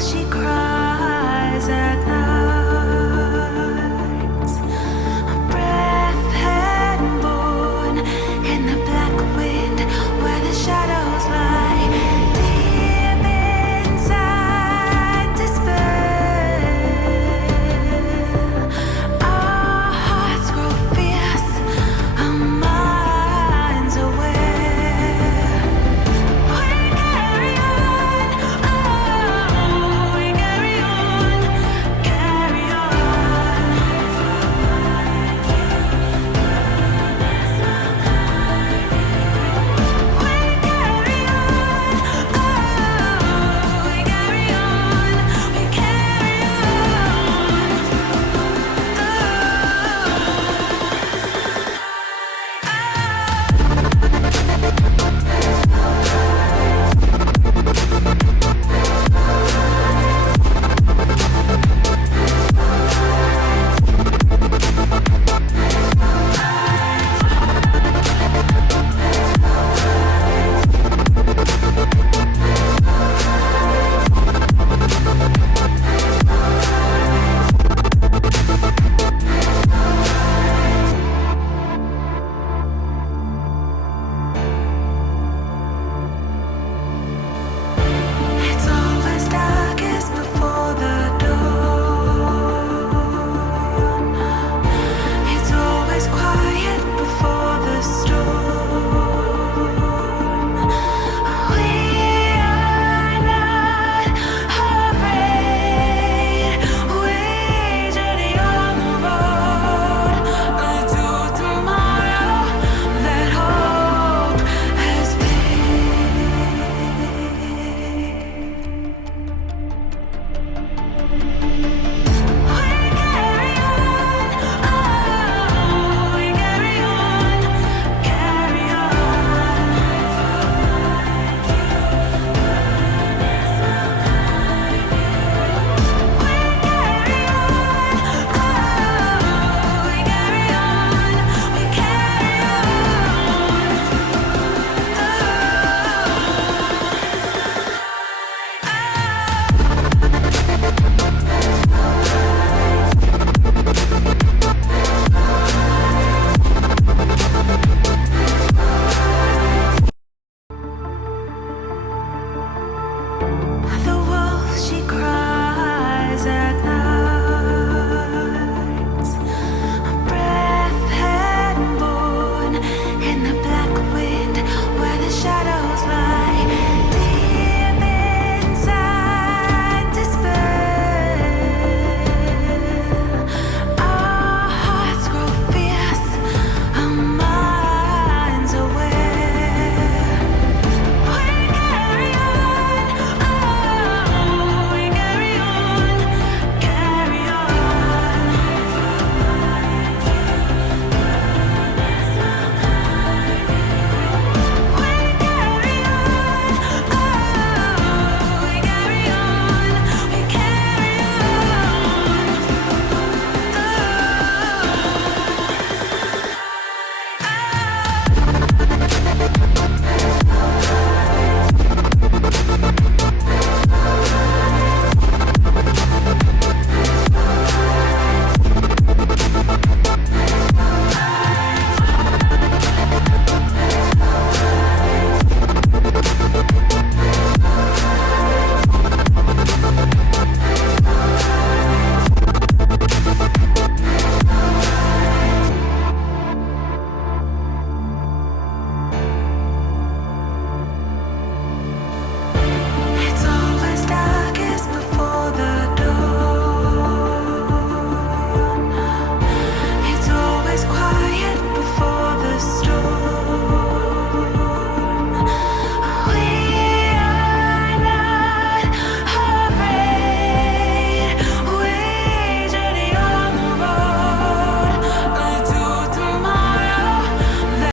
she cries at night. A breath had born in the black wind where the shadows lie. Deep inside despair, our hearts grow fierce, our minds aware. We carry on, oh, we carry on, carry on. We carry on, oh, we carry on, we carry It's always darkest before the dawn. It's always quiet before the storm. We are not afraid. We journey on the road to tomorrow that hope has made. We carry on, oh, we carry on, carry on. We carry on, oh, we carry on, we carry on. The